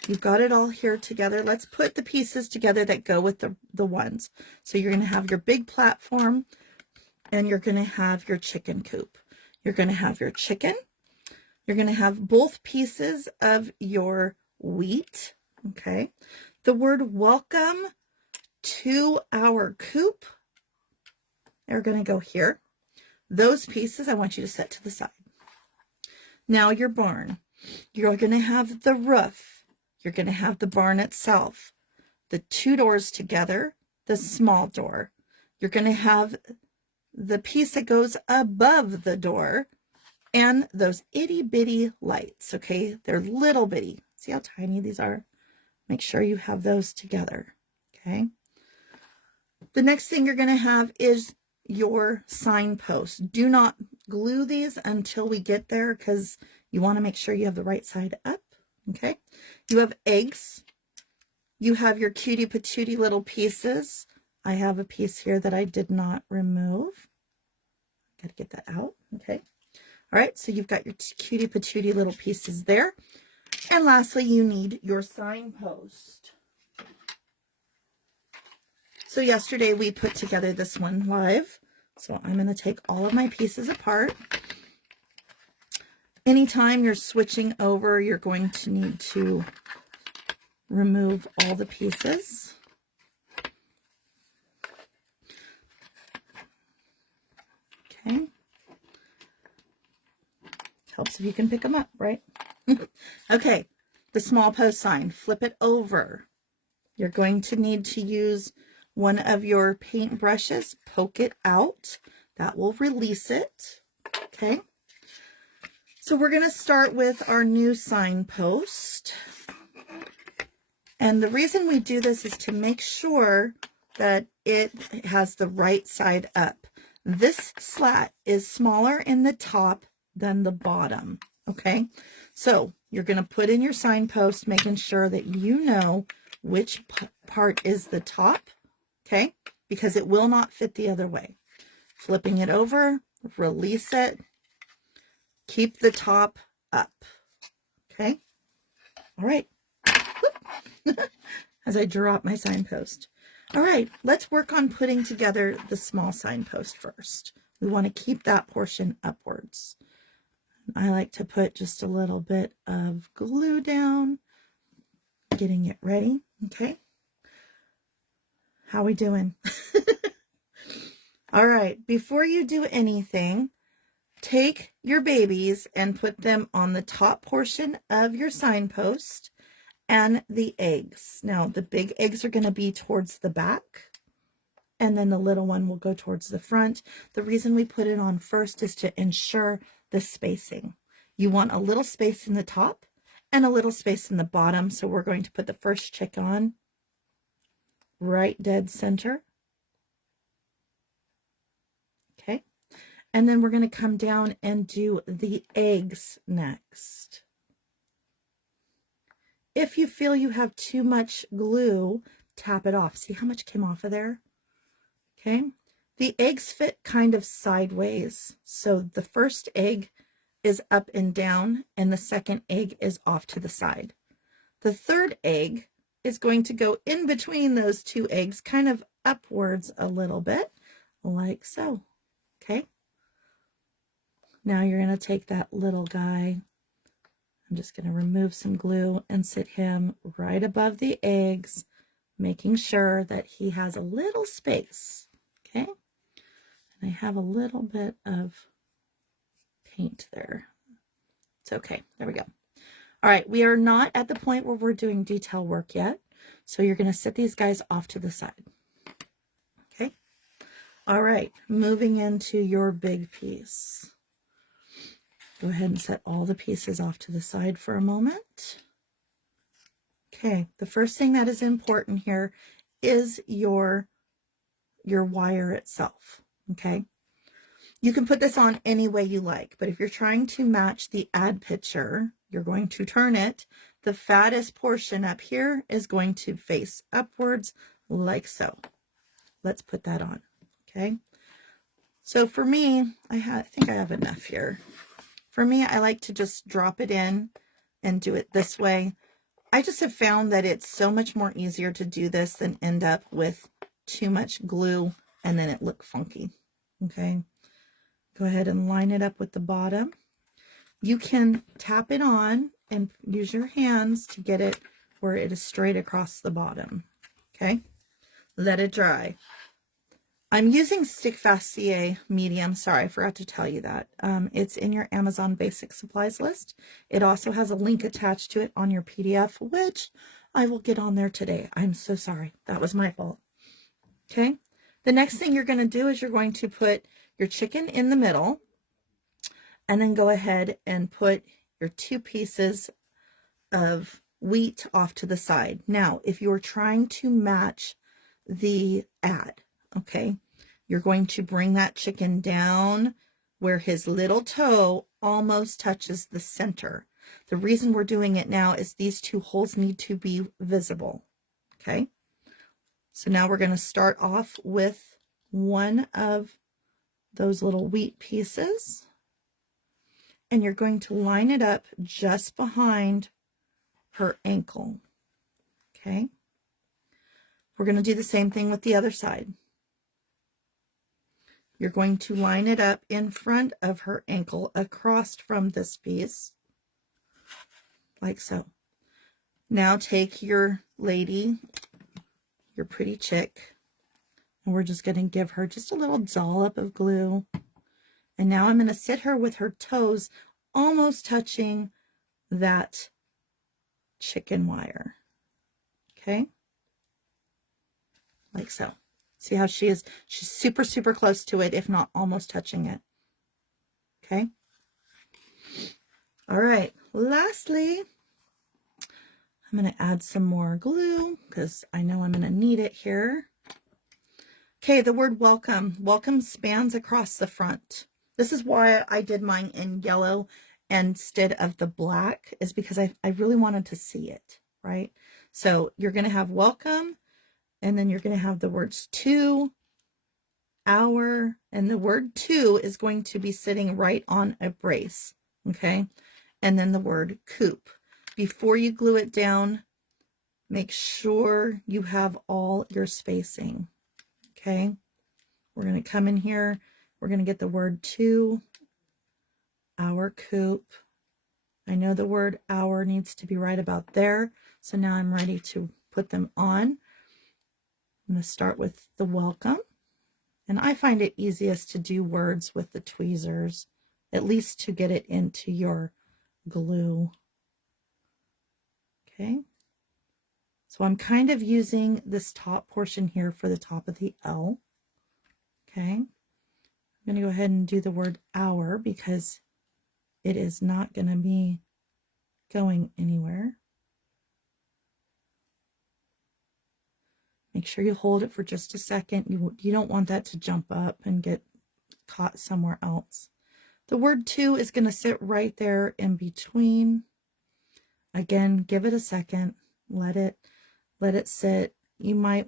you've got it all here together. Let's put the pieces together that go with the ones. So you're going to have your big platform and you're going to have your chicken coop. You're going to have your chicken. You're going to have both pieces of your wheat. Okay. The word welcome to our coop are going to go here. Those pieces I want you to set to the side. Now your barn. You're going to have the roof. You're going to have the barn itself. The two doors together, the small door. You're going to have the piece that goes above the door and those itty bitty lights. Okay, they're little bitty. See how tiny these are? Make sure you have those together. Okay. The next thing you're going to have is your signpost. Do not glue these until we get there because you want to make sure you have the right side up. Okay. You have eggs. You have your cutie patootie little pieces. I have a piece here that I did not remove. Got to get that out. Okay. All right. So you've got your cutie patootie little pieces there. And lastly, you need your signpost. So yesterday we put together this one live. So I'm going to take all of my pieces apart. Anytime you're switching over, you're going to need to remove all the pieces. Okay. Helps if you can pick them up, right? Okay. The small post sign, flip it over. You're going to need to use one of your paint brushes, poke it out. That will release it. Okay. So we're going to start with our new signpost. And the reason we do this is to make sure that it has the right side up. This slat is smaller in the top than the bottom. Okay. So you're going to put in your signpost, making sure that you know which part is the top. Okay, because it will not fit the other way. Flipping it over, release it, keep the top up. Okay, all right. As I drop my signpost. All right, let's work on putting together the small signpost first. We want to keep that portion upwards. I like to put just a little bit of glue down, getting it ready. Okay. How we doing? All right, before you do anything, take your babies and put them on the top portion of your signpost and the eggs. Now, the big eggs are going to be towards the back, and then the little one will go towards the front. The reason we put it on first is to ensure the spacing. You want a little space in the top and a little space in the bottom, so we're going to put the first chick on right dead center. Okay. And then we're going to come down and do the eggs next. If you feel you have too much glue, tap it off. See how much came off of there? Okay. The eggs fit kind of sideways. So the first egg is up and down, and the second egg is off to the side. The third egg is going to go in between those two eggs, kind of upwards a little bit, like so. Okay. Now you're going to take that little guy. I'm just going to remove some glue and sit him right above the eggs, making sure that he has a little space. Okay. And I have a little bit of paint there. It's okay. There we go. All right. We are not at the point where we're doing detail work yet. So you're going to set these guys off to the side. Okay. All right. Moving into your big piece. Go ahead and set all the pieces off to the side for a moment. Okay, the first thing that is important here is your wire itself, okay? You can put this on any way you like, but if you're trying to match the ad picture, you're going to turn it. The fattest portion up here is going to face upwards like so. Let's put that on, okay? So for me, I think I have enough here. For me, I like to just drop it in and do it this way. I just have found that it's so much more easier to do this than end up with too much glue and then it look funky. Okay, go ahead and line it up with the bottom. You can tap it on and use your hands to get it where it is straight across the bottom. Okay, let it dry. I'm using Stick Fast CA medium. Sorry, I forgot to tell you that. It's in your Amazon basic supplies list. It also has a link attached to it on your PDF, which I will get on there today. I'm so sorry. That was my fault. Okay. The next thing you're going to do is you're going to put your chicken in the middle and then go ahead and put your two pieces of wheat off to the side. Now, if you're trying to match the ad, okay, you're going to bring that chicken down where his little toe almost touches the center. The reason we're doing it now is these two holes need to be visible. Okay, so now we're going to start off with one of those little wheat pieces, and you're going to line it up just behind her ankle. Okay, we're going to do the same thing with the other side. You're going to line it up in front of her ankle across from this piece, like so. Now take your lady, your pretty chick, and we're just going to give her just a little dollop of glue. And now I'm going to sit her with her toes almost touching that chicken wire. Okay? Like so. See how she is? She's super, super close to it, if not almost touching it. Okay. All right. Lastly, I'm going to add some more glue because I know I'm going to need it here. Okay, the word welcome. Welcome spans across the front. This is why I did mine in yellow instead of the black, is because I really wanted to see it, right? So you're going to have welcome, and then you're going to have the words to, our, and the word to is going to be sitting right on a brace, okay? And then the word Coop. Before you glue it down, make sure you have all your spacing, okay? We're going to come in here. We're going to get the word to, our Coop. I know the word our needs to be right about there. So now I'm ready to put them on. I'm going to start with the welcome. And I find it easiest to do words with the tweezers, at least to get it into your glue. Okay. So I'm kind of using this top portion here for the top of the L. Okay. I'm going to go ahead and do the word our because it is not going to be going anywhere. Make sure you hold it for just a second. You don't want that to jump up and get caught somewhere else. The word to is going to sit right there in between. Again, give it a second. Let it sit. You might,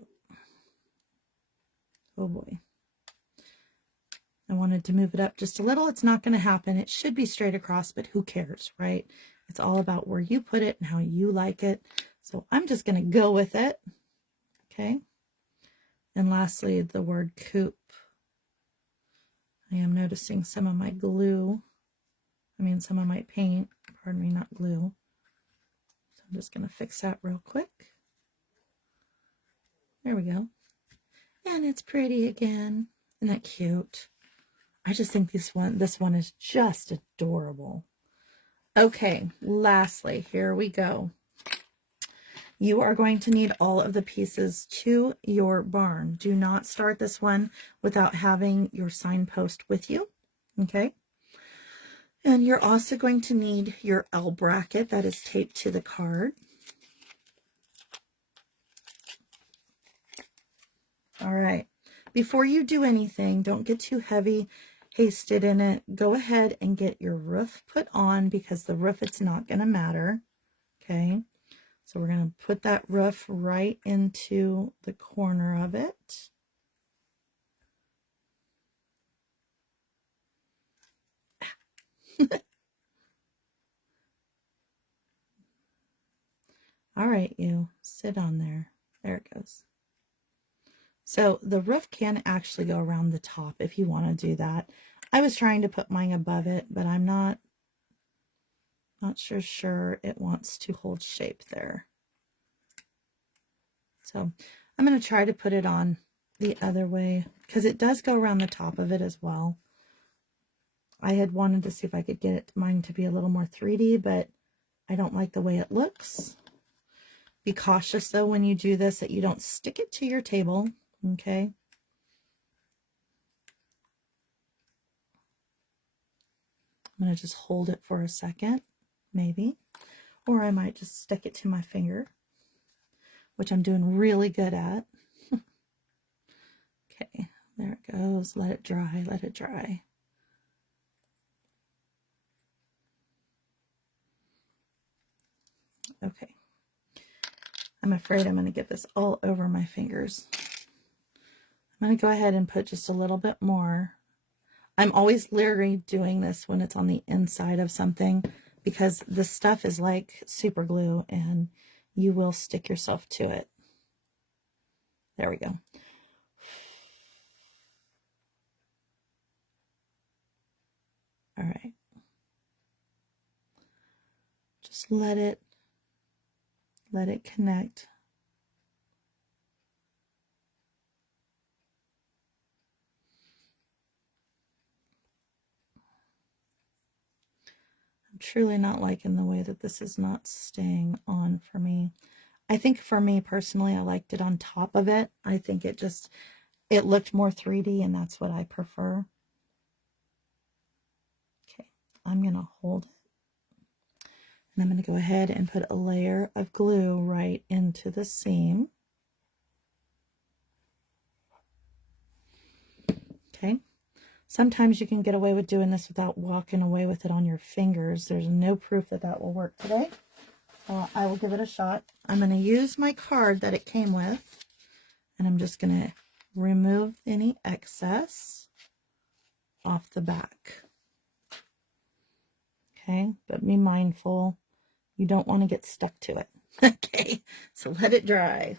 oh boy. I wanted to move it up just a little. It's not going to happen. It should be straight across, but who cares, right? It's all about where you put it and how you like it. So I'm just going to go with it. Okay. And lastly, the word Coop. I am noticing some of my some of my paint, pardon me, not glue. So I'm just going to fix that real quick. There we go. And it's pretty again. Isn't that cute? I just think this one is just adorable. Okay, lastly, here we go. You are going to need all of the pieces to your barn. Do not start this one without having your signpost with you, okay? And you're also going to need your L bracket that is taped to the card. All right, before you do anything, don't get too hasted in it. Go ahead and get your roof put on, because the roof, it's not going to matter, okay? So we're going to put that roof right into the corner of it. All right, you sit on there. There it goes. So the roof can actually go around the top if you want to do that. I was trying to put mine above it, but I'm not sure it wants to hold shape there. So I'm going to try to put it on the other way, because it does go around the top of it as well. I had wanted to see if I could get mine to be a little more 3D, but I don't like the way it looks. Be cautious though when you do this that you don't stick it to your table, okay? I'm going to just hold it for a second, maybe, or I might just stick it to my finger, which I'm doing really good at. Okay, there it goes. Let it dry, let it dry. Okay. I'm afraid I'm going to get this all over my fingers. I'm going to go ahead and put just a little bit more. I'm always leery doing this when it's on the inside of something, because this stuff is like super glue and you will stick yourself to it. There we go. All right. Just let it connect. I'm truly not liking the way that this is not staying on for me. I think for me personally, I liked it on top of it. I think it looked more 3D, and that's what I prefer. Okay, I'm going to hold it. And I'm going to go ahead and put a layer of glue right into the seam. Okay. Sometimes you can get away with doing this without walking away with it on your fingers. There's no proof that that will work today. I will give it a shot. I'm going to use my card that it came with, and I'm just going to remove any excess off the back. Okay, but be mindful. You don't want to get stuck to it. Okay, so let it dry.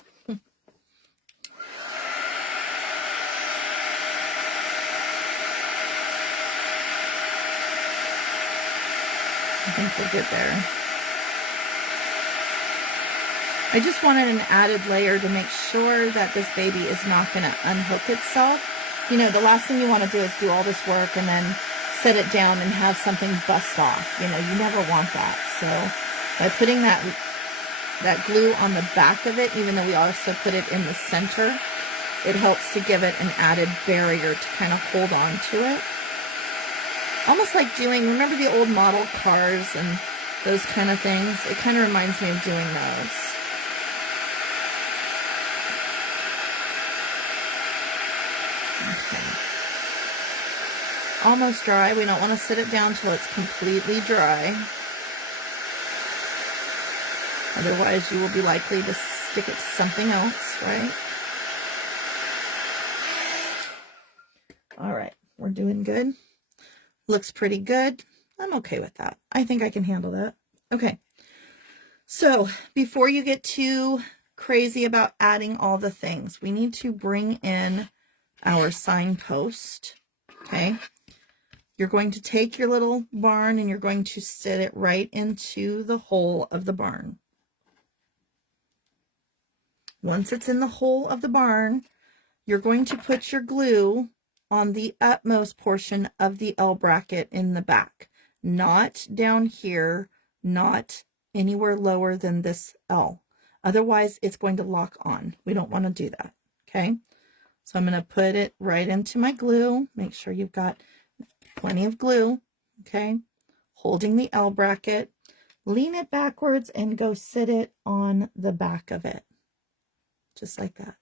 I think we're good there. I just wanted an added layer to make sure that this baby is not going to unhook itself. You know, the last thing you want to do is do all this work and then set it down and have something bust off. You know, you never want that. So by putting that glue on the back of it, even though we also put it in the center, it helps to give it an added barrier to kind of hold on to it. Almost like remember the old model cars and those kind of things? It kind of reminds me of doing those. Okay. almost dry. We don't want to sit it down till it's completely dry. Otherwise, you will be likely to stick it to something else, right? All right, we're doing good. Looks pretty good. I'm okay with that. I think I can handle that. Okay, so before you get too crazy about adding all the things, we need to bring in our signpost, okay? You're going to take your little barn and you're going to sit it right into the hole of the barn. Once it's in the hole of the barn, you're going to put your glue on the utmost portion of the L bracket in the back, not down here, not anywhere lower than this L. Otherwise, it's going to lock on. We don't want to do that, okay? So I'm going to put it right into my glue. Make sure you've got plenty of glue, okay? Holding the L bracket, lean it backwards and go sit it on the back of it, just like that.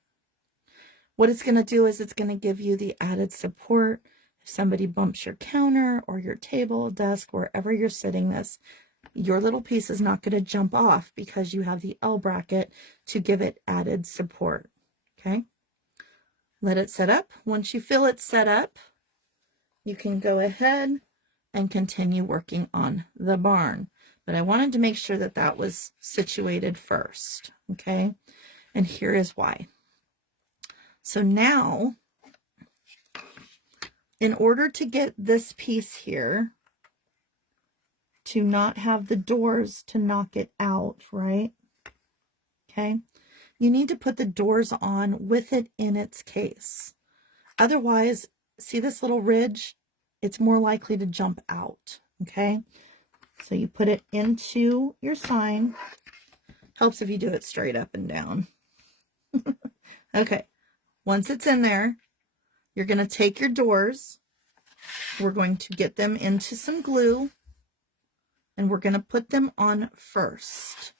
What it's going to do is it's going to give you the added support. If somebody bumps your counter or your table, desk, wherever you're sitting this, your little piece is not going to jump off because you have the L bracket to give it added support. Okay? Let it set up. Once you feel it set up, you can go ahead and continue working on the barn. But I wanted to make sure that that was situated first. Okay? And here is why. So now, in order to get this piece here to not have the doors to knock it out, right? Okay. You need to put the doors on with it in its case. Otherwise, see this little ridge? It's more likely to jump out. Okay. So you put it into your sign. Helps if you do it straight up and down. Okay. Once it's in there, you're going to take your doors. We're going to get them into some glue. And we're going to put them on first.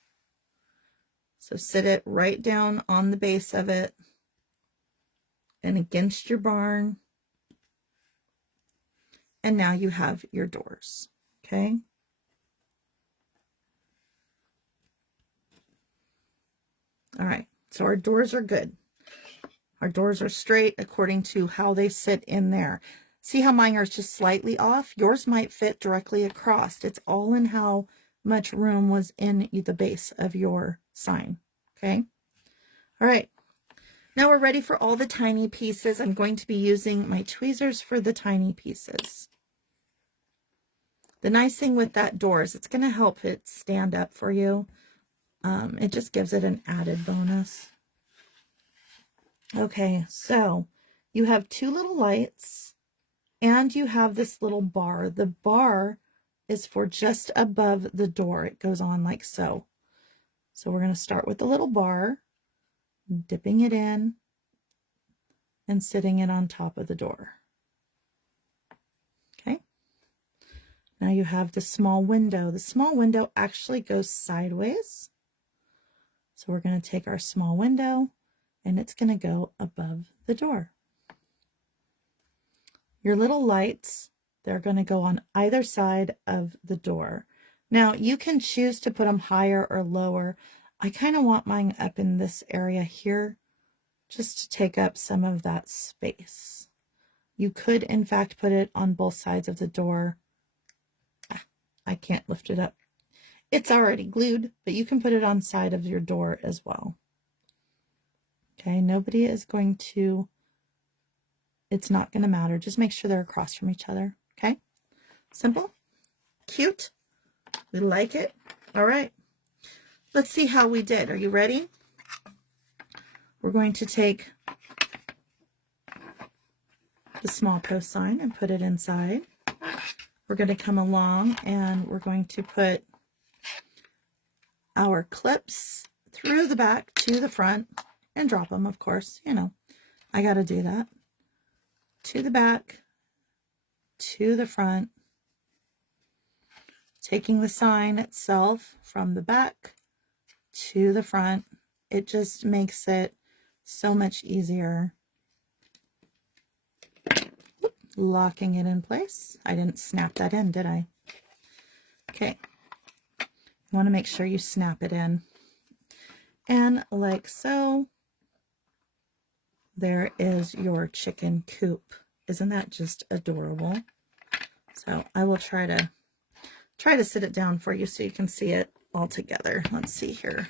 So sit it right down on the base of it and against your barn. And now you have your doors. Okay. All right. So our doors are good. Our doors are straight according to how they sit in there. See how mine are just slightly off? Yours might fit directly across. It's all in how much room was in the base of your sign. Okay. All right. Now we're ready for all the tiny pieces. I'm going to be using my tweezers for the tiny pieces. The nice thing with that door is it's going to help it stand up for you. It just gives it an added bonus. Okay, so you have two little lights and you have this little bar. The bar is for just above the door. It goes on like so. So we're going to start with the little bar, dipping it in and sitting it on top of the door. Okay. Now you have the small window. The small window actually goes sideways. So we're going to take our small window and it's going to go above the door. Your little lights, they're going to go on either side of the door. Now you can choose to put them higher or lower. I kind of want mine up in this area here just to take up some of that space. You could in fact put it on both sides of the door. I can't lift it up. It's already glued, but you can put it on side of your door as well. Okay, nobody is going to, it's not going to matter. Just make sure they're across from each other. Okay, simple, cute. We like it. All right, let's see how we did. Are you ready? We're going to take the small post sign and put it inside. We're going to come along and we're going to put our clips through the back to the front and drop them, of course. You know, I got to do that. To the back, to the front, taking the sign itself from the back to the front. It just makes it so much easier. locking it in place. I didn't snap that in, did I? Okay. You want to make sure you snap it in. And like so, there is your chicken coop. Isn't that just adorable? So I will try to sit it down for you so you can see it all together. Let's see here.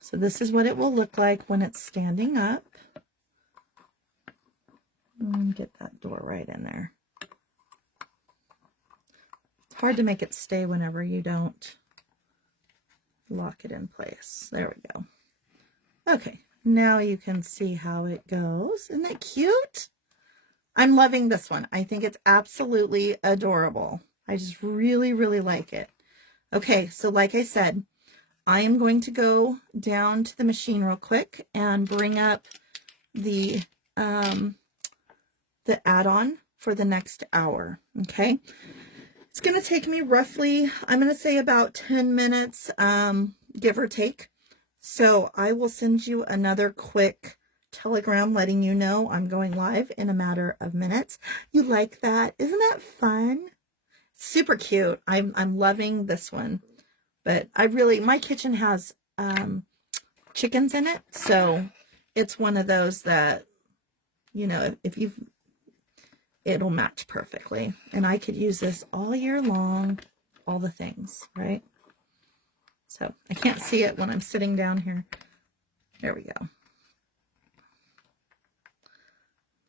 So this is what it will look like when it's standing up. Get that door right in there. It's hard to make it stay whenever you don't lock it in place. There we go. Okay, now you can see how it goes. Isn't that cute? I'm loving this one. I think it's absolutely adorable. I just really, really like it. Okay, so like I said, I am going to go down to the machine real quick and bring up the add-on for the next hour, okay? It's going to take me roughly, I'm going to say about 10 minutes, give or take. So I will send you another quick telegram letting you know I'm going live in a matter of minutes. You like that? Isn't that fun? Super cute. I'm loving this one. But my kitchen has chickens in it, so it's one of those that, you know, it'll match perfectly. And I could use this all year long, all the things, right? So I can't see it when I'm sitting down here. There we go.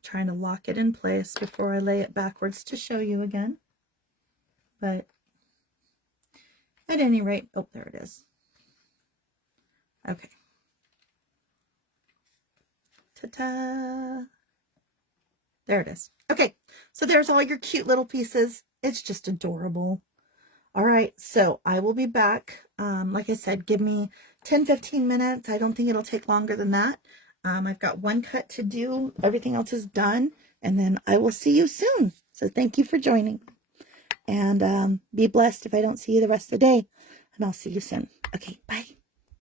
Trying to lock it in place before I lay it backwards to show you again. But at any rate, oh, there it is. Okay. Ta-ta. There it is. Okay, so there's all your cute little pieces. It's just adorable. All right, so I will be back. Like I said, give me 10-15 minutes. I don't think it'll take longer than that. I've got one cut to do. Everything else is done. And then I will see you soon. So thank you for joining. And be blessed if I don't see you the rest of the day. And I'll see you soon. Okay, bye.